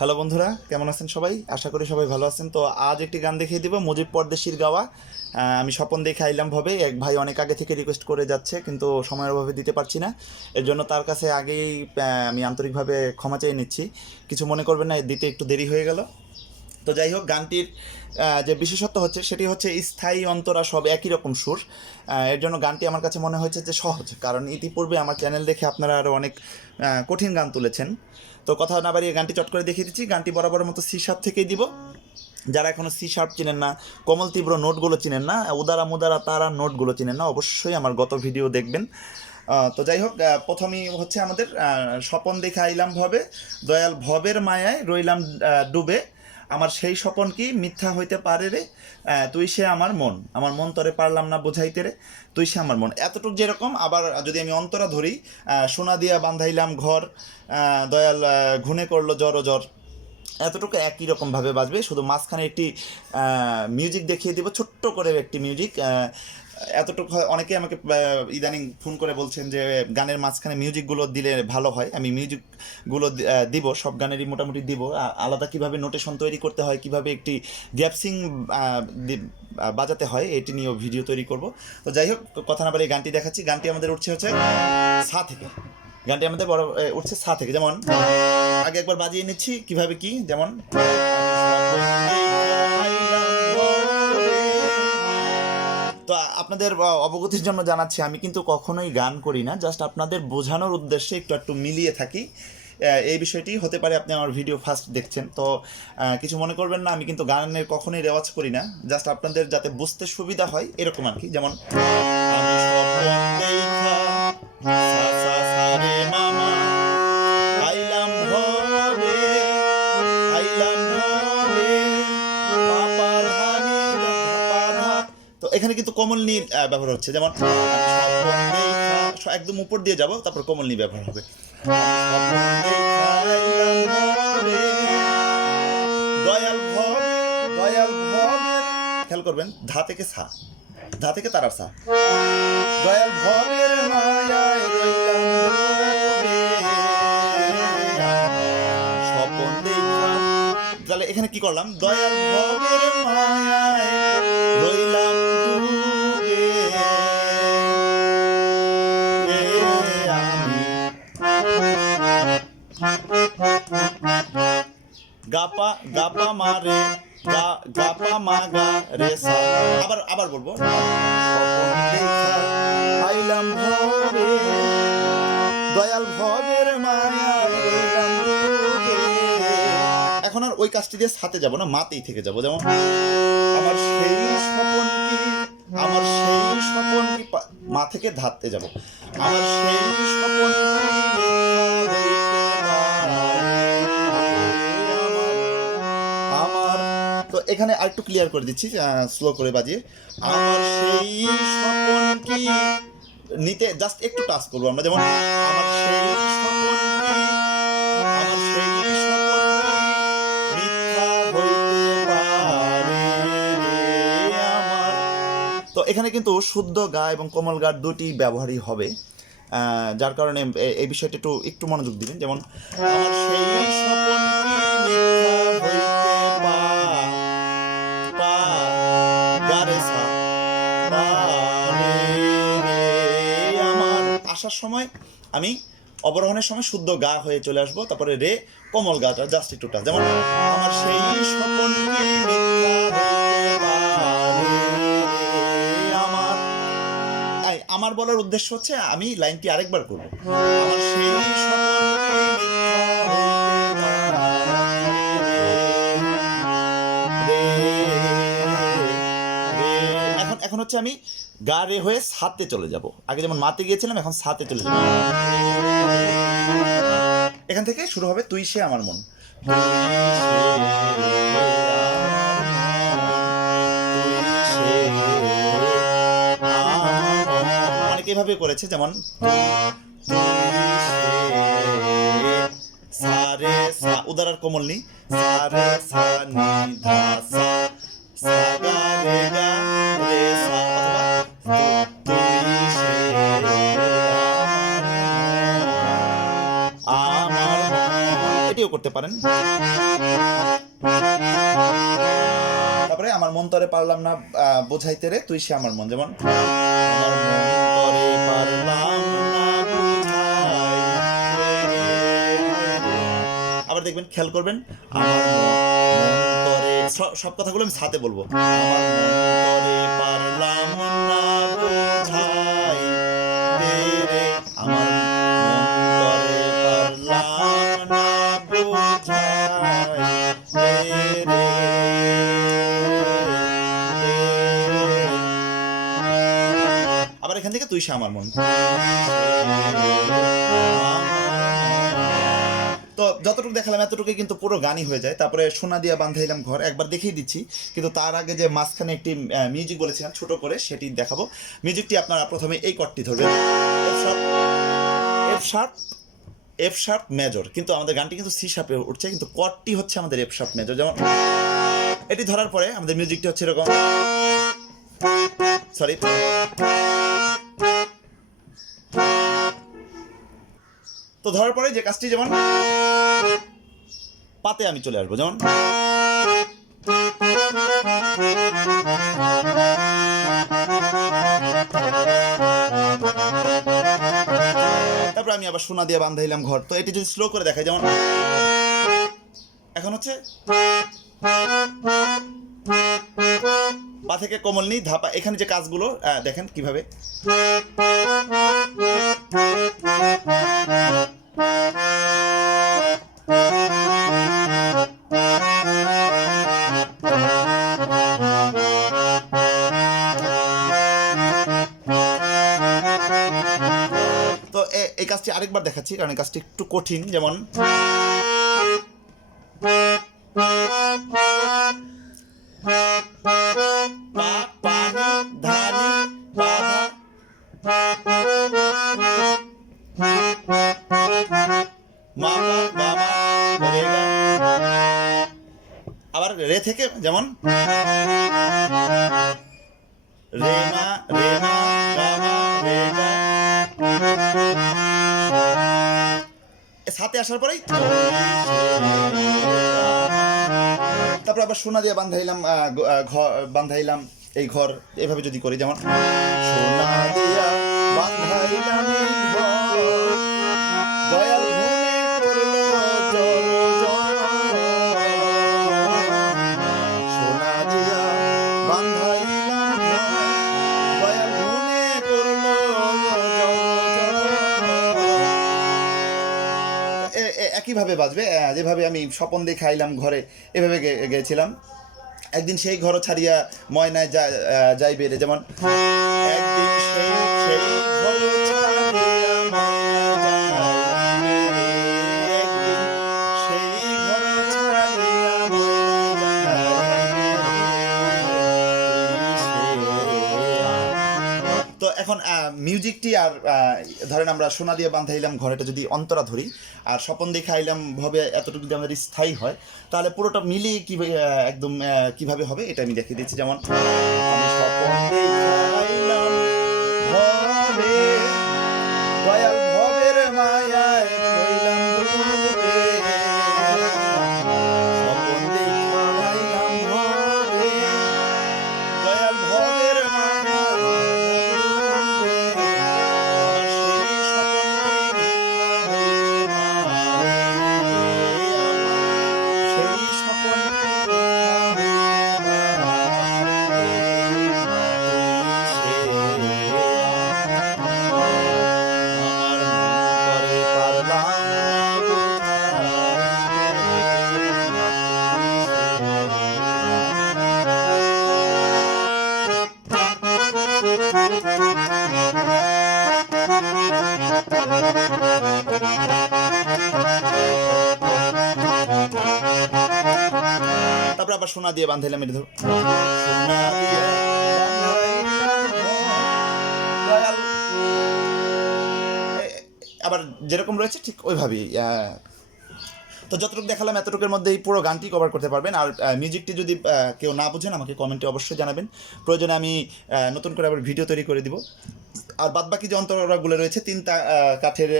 Hello বন্ধুরা, কেমন আছেন সবাই? আশা করি সবাই ভালো আছেন। তো আজ একটি গান দেখিয়ে দিব মুজিব পরদেশির গাওয়া। আমি স্বপন দেখে আইলাম ভবে। এক ভাই অনেক আগে থেকে রিকোয়েস্ট করে যাচ্ছে, কিন্তু সময়ের অভাবে দিতে পারছি না। এর জন্য তার কাছে আগেই আমি আন্তরিকভাবে ক্ষমা চেয়ে নিচ্ছি। কিছু মনে করবেন না, দিতে একটু দেরি হয়ে গেল। তো যাই হোক, গানটির যে বিশেষত্ব হচ্ছে সেটি হচ্ছে স্থায়ী অন্তরা সব একই রকম সুর। এর জন্য গানটি আমার কাছে মনে হয়েছে যে সহজ, কারণ ইতিপূর্বে আমার চ্যানেল দেখে আপনারা আরও অনেক কঠিন গান তুলেছেন। তো কথা না বাড়িয়ে গানটি চট করে দেখিয়ে দিচ্ছি। গানটি বরাবর মতো সি শার্প থেকেই দিব। যারা এখনও সি শার্প চিনেন না, কোমল তীব্র নোটগুলো চিনেন না, উদারা মুদারা তারা নোটগুলো চিনেন না, অবশ্যই আমার গত ভিডিও দেখবেন। তো যাই হোক, প্রথমেই হচ্ছে আমাদের স্বপন দেখে আইলাম ভবে, দয়াল ভবের মায়ায় রইলাম ডুবে, আমার সেই স্বপন কি মিথ্যা হইতে পারে রে, তুই সে আমার মন তরে পারলাম না বোঝাইতে রে, তুই সে আমার মন। এতটুক যেরকম, আবার যদি আমি অন্তরা ধরি, সোনা দিয়া বান্ধাইলাম ঘর, দয়াল ঘুনে করলো জ্বর জ্বর, এতটুকু একই রকমভাবে বাজবে, শুধু মাঝখানে একটি মিউজিক দেখিয়ে দিব, ছোট্ট করে একটি মিউজিক। এতটুকু অনেকে আমাকে ইদানিং ফোন করে বলছেন যে গানের মাঝখানে মিউজিকগুলো দিলে ভালো হয়। আমি মিউজিকগুলো দিব, সব গানেরই মোটামুটি দিব। আলাদা কিভাবে নোটেশন তৈরি করতে হয়, কিভাবে একটি গ্যাপসিং বাজাতে হয়, এটি নিয়েও ভিডিও তৈরি করব। তো যাই হোক, কথা না বলে এই গানটি দেখাচ্ছি। গানটি আমাদের উঠছে হচ্ছে সা থেকে। গানটি আমাদের বড় উঠছে সা থেকে। যেমন আগে একবার বাজিয়ে নিচ্ছি কিভাবে কি, যেমন তো আপনাদের অবগতির জন্য জানাচ্ছি, আমি কিন্তু কখনোই গান করি না, জাস্ট আপনাদের বোঝানোর উদ্দেশ্যে একটু একটু মিলিয়ে থাকি। এই বিষয়টি হতে পারে আপনি আমার ভিডিও ফার্স্ট দেখছেন, তো কিছু মনে করবেন না। আমি কিন্তু গানের কখনোই রেওয়াজ করি না, জাস্ট আপনাদের যাতে বুঝতে সুবিধা হয় এরকম আর কি। যেমন আমি স্বপন দেইখা সা সা সা রে মামা আইলাম ভবে, আইলাম ভবে পাপা ধানি পা ধা। তো এখানে কিন্তু কমল নি ব্যবহার হচ্ছে। যেমন আমি স্বপন দেইখা, একদম উপর দিয়ে যাব, তারপর কমল নি ব্যবহার হবে। আমি স্বপন দেইখা আইলাম ভবে, দয়াল ভবে, দয়াল ভবের, খেয়াল করবেন, ধা থেকে সা, ধা থেকে তারার সা, দয়াল ভবের মায়ায় রইলাম ডুবে, স্বপন দেখা। তাহলে এখানে কি করলাম, দয়াল ভবের মায়ায় রইলাম ডুবে, আমি গাপা গাপা মারে, গাপা মা গা রে সা। আবার আবার বলবো, স্বপন দেখা আইলাম ভবে, দয়াল ভবের মায়া রইলাম ডুবে। এখন আর ওই কাজটি দিয়ে সাথে যাব না, মাতেই থেকে যাব। যেমন আমার সেই স্বপন কি, আমার সেই স্বপন কি, মা থেকে ধাতে যাব। আমার সেই স্বপন কি মিথ্যা হইতে পারে, আমার। তো এখানে আরেকটু ক্লিয়ার করে দিচ্ছি, স্লো করে বাজিয়ে। আমার সেই স্বপন কি, নিতে জাস্ট একটু টাচ করবো আমরা। যেমন আমার সেই স্বপন কি, আমার সেই স্বপন কি মিথ্যা হইতে পারে রে আমার। তো এখানে কিন্তু শুদ্ধ গা এবং কোমল গা দুটি ব্যবহারই হবে, যার কারণে এই বিষয়টা একটু একটু মনোযোগ দিবেন। যেমন আমার সেই স্বপন কি মিথ্যা হইতে গারে সা পারে রে আমার। আসার সময় আমি অবরোহণের সময় শুদ্ধ গা হয়ে চলে আসবো, তারপরে রে কোমল গাটা জাস্ট একটু টাচ। যেমন আমার সেই স্বপন কি মিথ্যা হইতে পারে রে আমার। আমার বলার উদ্দেশ্য হচ্ছে আমি লাইনটি আরেকবার করব। আমার সেই স্বপন কি মিথ্যা হইতে পারে, এখন এখন হচ্ছে আমি গা রে হয়ে সাতে চলে যাব। আগে যেমন মাতে গিয়েছিলাম, এখন সাতে চলে যাব। এখান থেকে শুরু হবে তুই সে আমার মন, অনেকে এভাবে করেছে। যেমন সা রে সা, উদার আর কোমল নি, সা রে সা নি ধা সা, সা গা রে গা রে সা, অথবা তুই সে আমার, এটিও দিয়েও করতে পারেন। তারপরে আমার মন তরে পারলাম না বোঝাইতে রে তুই সে আমার মন, যেমন আমার মন তরে পারলাম না বুঝাইতে রে। আবার দেখবেন, খেয়াল করবেন, আমার মন তরে, সব কথাগুলো আমি সাথে বলবো। আমার মন তরে পারলাম না বুঝাইতে রে, আমার মন তরে পারলাম না বুঝাইতে রে। আবার এখান থেকে তুই সে আমার মন। তো যতটুকু দেখালাম এতটুকু কিন্তু পুরো গানই হয়ে যায়। তারপরে সোনা দিয়া বান্ধাইলাম ঘর একবার দেখিয়ে দিচ্ছি, কিন্তু তার আগে যে মাঝখানে একটি মিউজিক বলেছিলাম ছোট করে, সেটি দেখাবো। মিউজিকটি আপনারা প্রথমে এই কর্ডটি ধরবেন, F sharp, F sharp major, কিন্তু আমাদের গানটি কিন্তু সি শার্পে উঠছে, কিন্তু কর্ডটি হচ্ছে আমাদের এফ শার্প মেজর। যেমন এটি ধরার পরে আমাদের মিউজিকটি হচ্ছে এরকম, সরি, তো ধরার পরে যে কাজটি, যেমন পাতে আমি চলে আসবো, যেমন তারপর আমি আবার সোনা দিয়ে বান্ধাইলাম ঘর। তো এটি যদি স্লো করে দেখাই, যেমন এখন হচ্ছে পা থেকে কোমল নি ধাপা, এখানে যে কাজগুলো দেখেন কিভাবে। তো এই কাজটি আরেকবার দেখাচ্ছি, কারণ এই কাজটি একটু কঠিন। যেমন পা পানি ধানি বাধা, মা বাবা রে গা। আবার রে থেকে, যেমন রে মা গা মা রে গা, সাথে আসার পরেই তারপর আবার সোনা দিয়ে বান্ধাইলাম ঘর, বান্ধাইলাম এই ঘর, এভাবে যদি করি, যেমন সোনা দিয়া বান্ধাইলাম এই ঘর, দয়াল মনে করলো জল জল, সোনা দিয়া বান্ধাইলাম ঘর, দয়াল মনে করলো জল জল। একইভাবে বাজবে, যেভাবে আমি স্বপন দেখে আইলাম ঘরে এভাবে গেছিলাম। একদিন সেই ঘর ছাড়িয়া ময়নায় যাইবে রে, যেমন একদিন সেই ঘর ছাড়িয়া ময়না যাইবে রে, একদিন সেই ঘর ছাড়িয়া ময়না যাইবে রে। তো এখন মিউজিকটি আর ধরেন আমরা সোনা দিয়ে বান্ধাইলাম ঘরেটা যদি অন্তরা ধরি, আর স্বপন দেখে আইলাম ভাবে এতটুকু যদি আমাদের স্থায়ী হয়, তাহলে পুরোটা মিলিয়ে কীভাবে একদম কীভাবে হবে এটা আমি দেখিয়ে দিচ্ছি। যেমন আমি স্বপন দেখে আইলাম ভবে, দয়াল ভবের মায়ায় হইলাম ডুবে, স্বপন দেখে আইলাম ভবে, দয়াল ভবের তারপর আবার সোনা দিয়ে বান্ধাইলাম, এটা ধর সোনা দিয়ে আবার যেরকম রয়েছে ঠিক ওইভাবেই। তো যতটুকু দেখালাম এতটুকুর মধ্যে এই পুরো গানটি কভার করতে পারবেন। আর মিউজিকটি যদি কেউ না বুঝেন আমাকে কমেন্টে অবশ্যই জানাবেন, প্রয়োজনে আমি নতুন করে আবার ভিডিও তৈরি করে দিব। আর বাদবাকি যে অন্তরাগুলো রয়েছে 3 কাঠের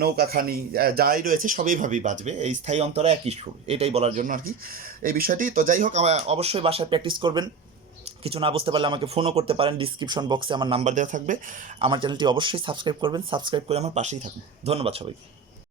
নৌকাখানি যাই রয়েছে সবইভাবেই বাজবে, এই স্থায়ী অন্তরা একই সুর, এটাই বলার জন্য আর কি এই বিষয়টি। তো যাই হোক, অবশ্যই বাসায় প্র্যাকটিস করবেন। কিছু না বুঝতে পারলে আমাকে ফোনও করতে পারেন, ডিসক্রিপশন বক্সে আমার নাম্বার দেওয়া থাকবে। আমার চ্যানেলটি অবশ্যই সাবস্ক্রাইব করবেন, সাবস্ক্রাইব করে আমার পাশেই থাকুন। ধন্যবাদ সবাইকে।